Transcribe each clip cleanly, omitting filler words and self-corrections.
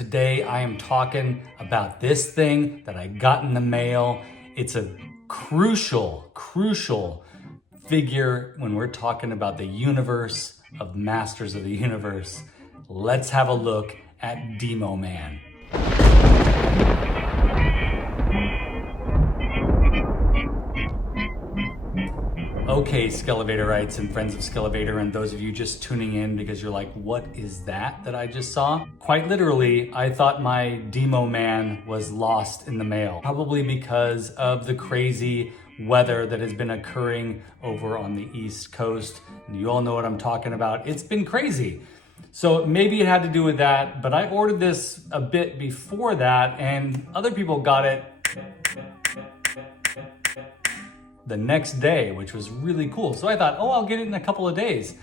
Today I am talking about this thing that I got in the mail. It's a crucial figure when we're talking about the universe of Masters of the Universe. Let's have a look at Demo Man. Okay, Skele Vaderites and friends of Skele Vader, and those of you just tuning in because you're like, what is that I just saw? Quite literally, I thought my Demo Man was lost in the mail, probably because of the crazy weather that has been occurring over on the East Coast. And you all know what I'm talking about. It's been crazy. So maybe it had to do with that, but I ordered this a bit before that and other people got it the next day, which was really cool. So I thought, oh, I'll get it in a couple of days.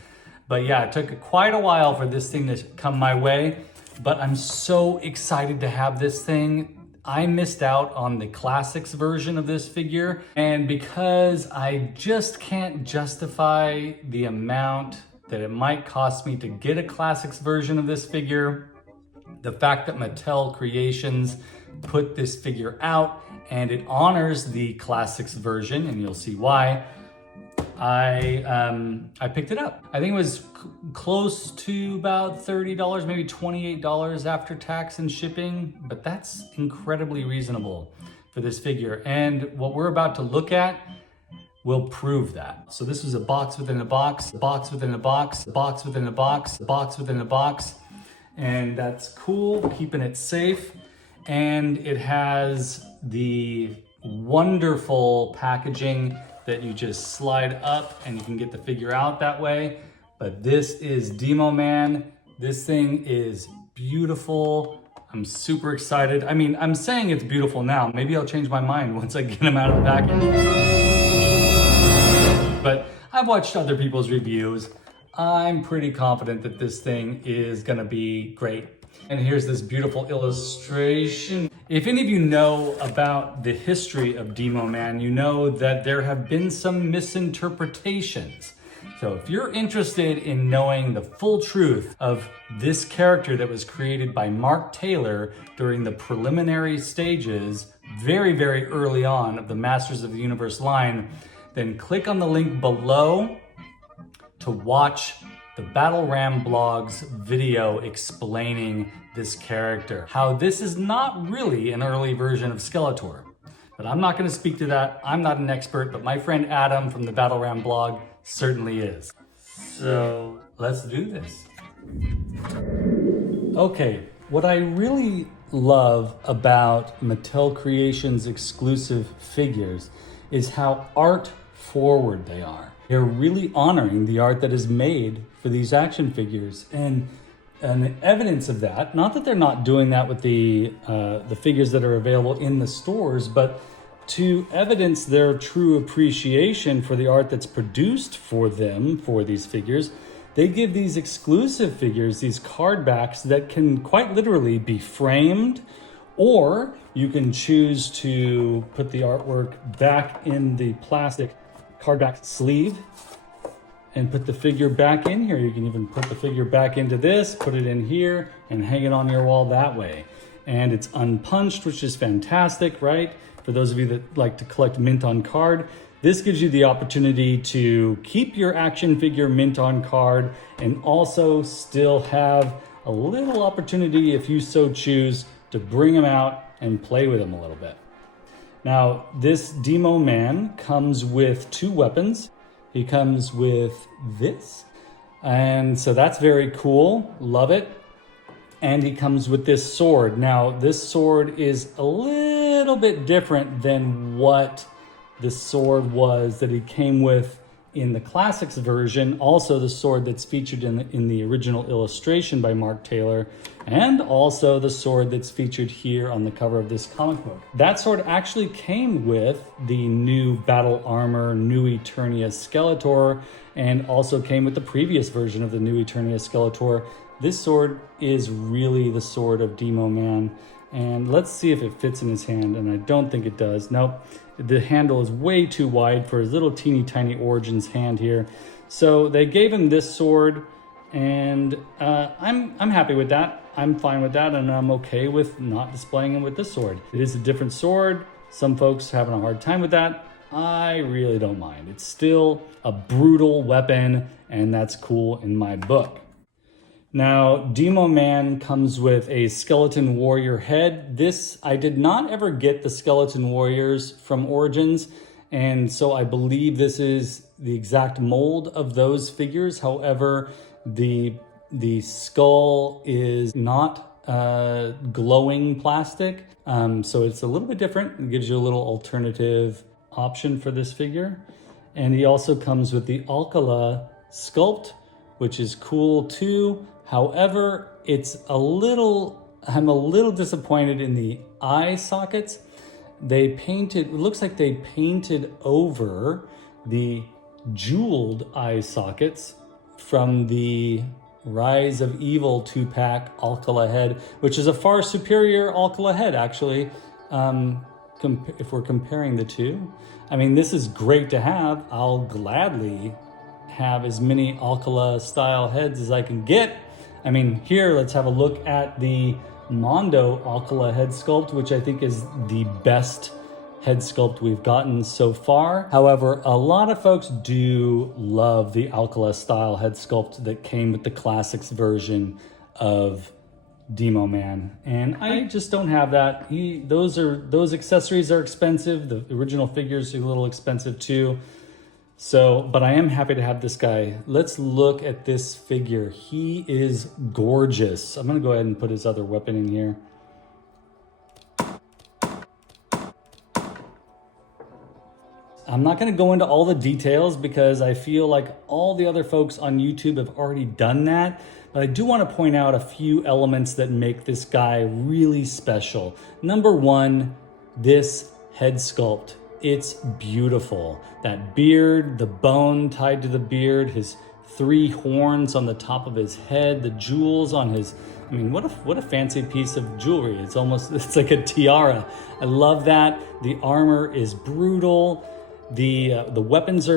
But yeah, it took quite a while for this thing to come my way, but I'm so excited to have this thing. I missed out on the classics version of this figure, and because I just can't justify the amount that it might cost me to get a classics version of this figure, the fact that Mattel Creations put this figure out and it honors the classics version, and you'll see why, I picked it up. I think it was close to about $30, maybe $28 after tax and shipping, but that's incredibly reasonable for this figure. And what we're about to look at will prove that. So this was a box within a box, a box within a box, a box within a box, a box within a box, and that's cool, keeping it safe. And it has the wonderful packaging that you just slide up and you can get the figure out that way. But this is Demo Man. This thing is beautiful. I'm super excited. I mean, I'm saying it's beautiful now. Maybe I'll change my mind once I get him out of the package. But I've watched other people's reviews. I'm pretty confident that this thing is gonna be great. And here's this beautiful illustration. If any of you know about the history of Demo Man, you know that there have been some misinterpretations. So if you're interested in knowing the full truth of this character that was created by Mark Taylor during the preliminary stages, very early on of the Masters of the Universe line, then click on the link below to watch the Battle Ram blog's video explaining this character. How this is not really an early version of Skeletor. But I'm not gonna speak to that. I'm not an expert, but my friend Adam from the Battle Ram blog certainly is. So let's do this. Okay, what I really love about Mattel Creations exclusive figures is how art forward they are. They're really honoring the art that is made for these action figures. And evidence of that, not that they're not doing that with the figures that are available in the stores, but to evidence their true appreciation for the art that's produced for them, for these figures, they give these exclusive figures, these card backs that can quite literally be framed, or you can choose to put the artwork back in the plastic cardback sleeve and put the figure back in here. You can even put the figure back into this, put it in here, and hang it on your wall that way. And it's unpunched, which is fantastic, right? For those of you that like to collect mint on card, this gives you the opportunity to keep your action figure mint on card and also still have a little opportunity, if you so choose, to bring them out and play with them a little bit. Now, this Demo Man comes with two weapons. He comes with this, and so that's very cool. Love it. And he comes with this sword. Now, this sword is a little bit different than what the sword was that he came with in the classics version. Also, the sword that's featured in the original illustration by Mark Taylor, and also the sword that's featured here on the cover of this comic book. That sword actually came with the new Battle Armor New Eternia Skeletor, and also came with the previous version of the New Eternia Skeletor. This sword is really the sword of Demo Man, and let's see if it fits in his hand, and I don't think it does. Nope, the handle is way too wide for his little teeny tiny Origins hand here. So they gave him this sword And I'm happy with that. I'm fine with that, and I'm okay with not displaying him with this sword. It is a different sword. Some folks are having a hard time with that. I really don't mind. It's still a brutal weapon, and that's cool in my book. Now, Demo Man comes with a skeleton warrior head. This, I did not ever get the skeleton warriors from Origins, and so I believe this is the exact mold of those figures. However, the skull is not glowing plastic, so it's a little bit different. It gives you a little alternative option for this figure. And he also comes with the Alcala sculpt, which is cool too. However, I'm a little disappointed in the eye sockets. It looks like they painted over the jeweled eye sockets from the Rise of Evil 2-pack Alcala head, which is a far superior Alcala head, actually, if we're comparing the two. I mean, this is great to have. I'll gladly have as many Alcala style heads as I can get. I mean, here, let's have a look at the Mondo Alcala head sculpt, which I think is the best head sculpt we've gotten so far. However, a lot of folks do love the Alcala style head sculpt that came with the classics version of Demo Man, and I just don't have that. Those accessories are expensive. The original figures are a little expensive too. So, but I am happy to have this guy. Let's look at this figure. He is gorgeous. I'm gonna go ahead and put his other weapon in here. I'm not going to go into all the details because I feel like all the other folks on YouTube have already done that. But I do want to point out a few elements that make this guy really special. Number one, this head sculpt. It's beautiful. That beard, the bone tied to the beard, his 3 horns on the top of his head, the jewels on his, I mean, what a fancy piece of jewelry. It's like a tiara. I love that. The armor is brutal. The weapons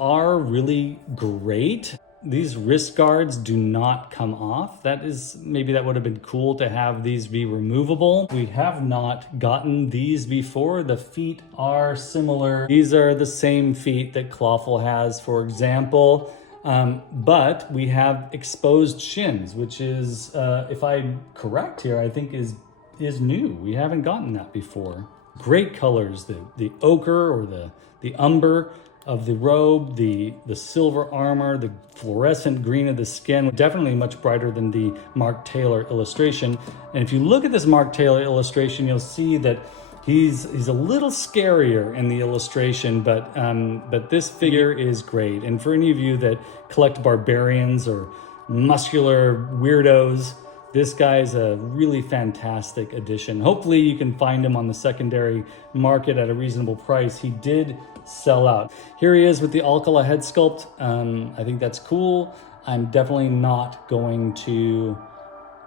are really great. These wrist guards do not come off. That would have been cool to have these be removable. We have not gotten these before. The feet are similar. These are the same feet that Clawful has, for example. But we have exposed shins, which is, if I'm correct here, I think is new. We haven't gotten that before. Great colors, the ochre or the umber of the robe, the silver armor, the fluorescent green of the skin, definitely much brighter than the Mark Taylor illustration. And if you look at this Mark Taylor illustration, you'll see that he's a little scarier in the illustration, but this figure is great. And for any of you that collect barbarians or muscular weirdos, this guy's a really fantastic addition. Hopefully you can find him on the secondary market at a reasonable price. He did sell out. Here he is with the Alcala head sculpt. I think that's cool. I'm definitely not going to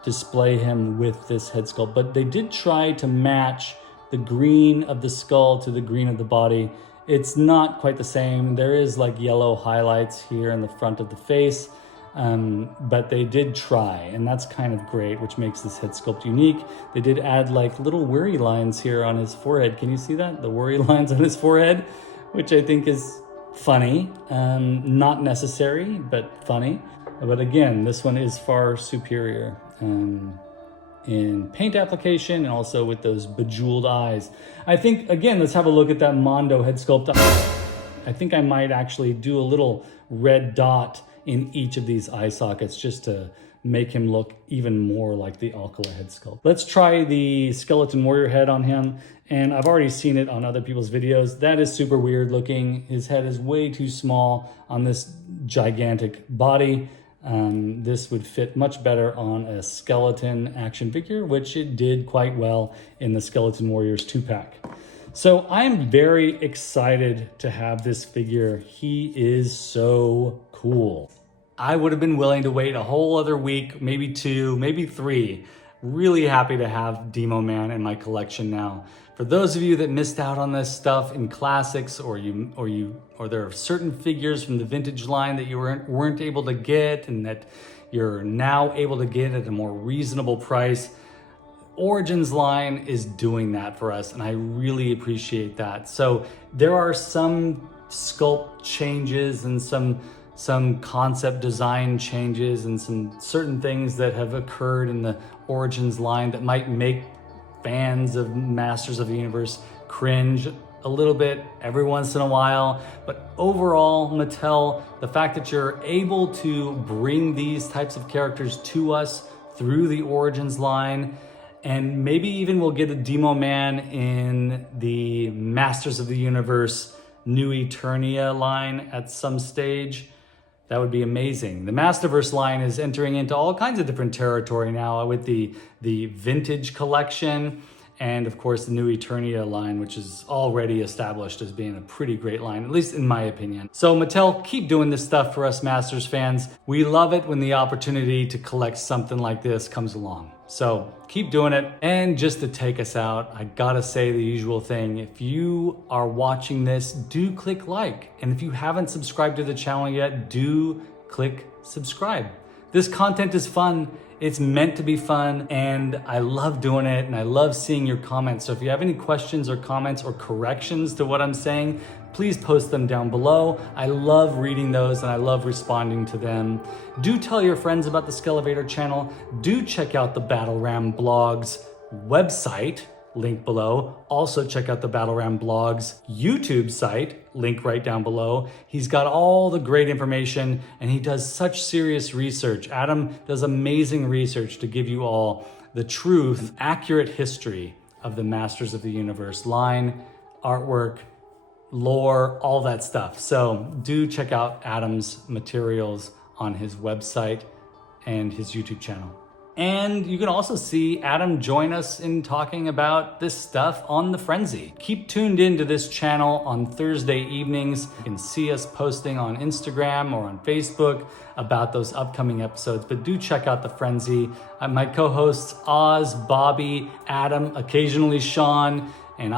display him with this head sculpt, but they did try to match the green of the skull to the green of the body. It's not quite the same. There is like yellow highlights here in the front of the face. But they did try, and that's kind of great, which makes this head sculpt unique. They did add like little worry lines here on his forehead. Can you see that? The worry lines on his forehead, which I think is funny. Not necessary, but funny. But again, this one is far superior in paint application and also with those bejeweled eyes. I think, again, let's have a look at that Mondo head sculpt. I think I might actually do a little red dot in each of these eye sockets just to make him look even more like the Alcala head sculpt. Let's try the skeleton warrior head on him, and I've already seen it on other people's videos. That is super weird looking. His head is way too small on this gigantic body. This would fit much better on a skeleton action figure, which it did quite well in the Skeleton Warriors 2-pack. So I'm very excited to have this figure. He is so cool. I would have been willing to wait a whole other week, maybe 2, maybe 3, Really happy to have Demo Man in my collection now. For those of you that missed out on this stuff in classics, or there are certain figures from the vintage line that you weren't able to get and that you're now able to get at a more reasonable price, Origins line is doing that for us, and I really appreciate that. So there are some sculpt changes and some concept design changes and some certain things that have occurred in the Origins line that might make fans of Masters of the Universe cringe a little bit every once in a while. But overall, Mattel, the fact that you're able to bring these types of characters to us through the Origins line, and maybe even we'll get a Demo Man in the Masters of the Universe New Eternia line at some stage. That would be amazing. The Masterverse line is entering into all kinds of different territory now with the vintage collection, and of course the New Eternia line, which is already established as being a pretty great line, at least in my opinion. So Mattel, keep doing this stuff for us Masters fans. We love it when the opportunity to collect something like this comes along. So keep doing it. And just to take us out, I gotta say the usual thing. If you are watching this, do click like. And if you haven't subscribed to the channel yet, do click subscribe. This content is fun. It's meant to be fun, and I love doing it, and I love seeing your comments. So if you have any questions or comments or corrections to what I'm saying, please post them down below. I love reading those and I love responding to them. Do tell your friends about the Skele Vader channel. Do check out the Battle Ram Blogs website, link below. Also check out the Battle Ram Blogs YouTube site, link right down below. He's got all the great information and he does such serious research. Adam does amazing research to give you all the truth, accurate history of the Masters of the Universe line, artwork, lore, all that stuff. So do check out Adam's materials on his website and his YouTube channel. And you can also see Adam join us in talking about this stuff on The Frenzy. Keep tuned into this channel on Thursday evenings. You can see us posting on Instagram or on Facebook about those upcoming episodes, but do check out The Frenzy. My co-hosts Oz, Bobby, Adam, occasionally Sean, and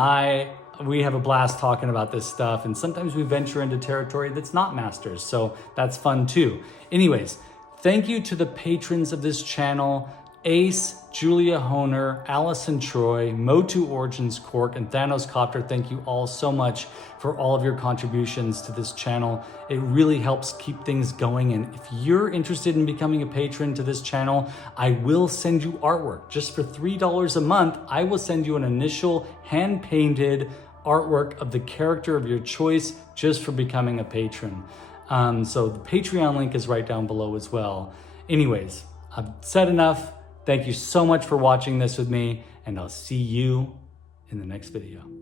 we have a blast talking about this stuff, and sometimes we venture into territory that's not Masters, so that's fun too. Anyways, thank you to the patrons of this channel, Ace, Julia Honer, Allison Troy, MotuOriginsCork, and Thanos Copter. Thank you all so much for all of your contributions to this channel. It really helps keep things going. And if you're interested in becoming a patron to this channel, I will send you artwork. Just for $3 a month, I will send you an initial hand-painted artwork of the character of your choice just for becoming a patron. So the Patreon link is right down below as well. Anyways, I've said enough. Thank you so much for watching this with me, and I'll see you in the next video.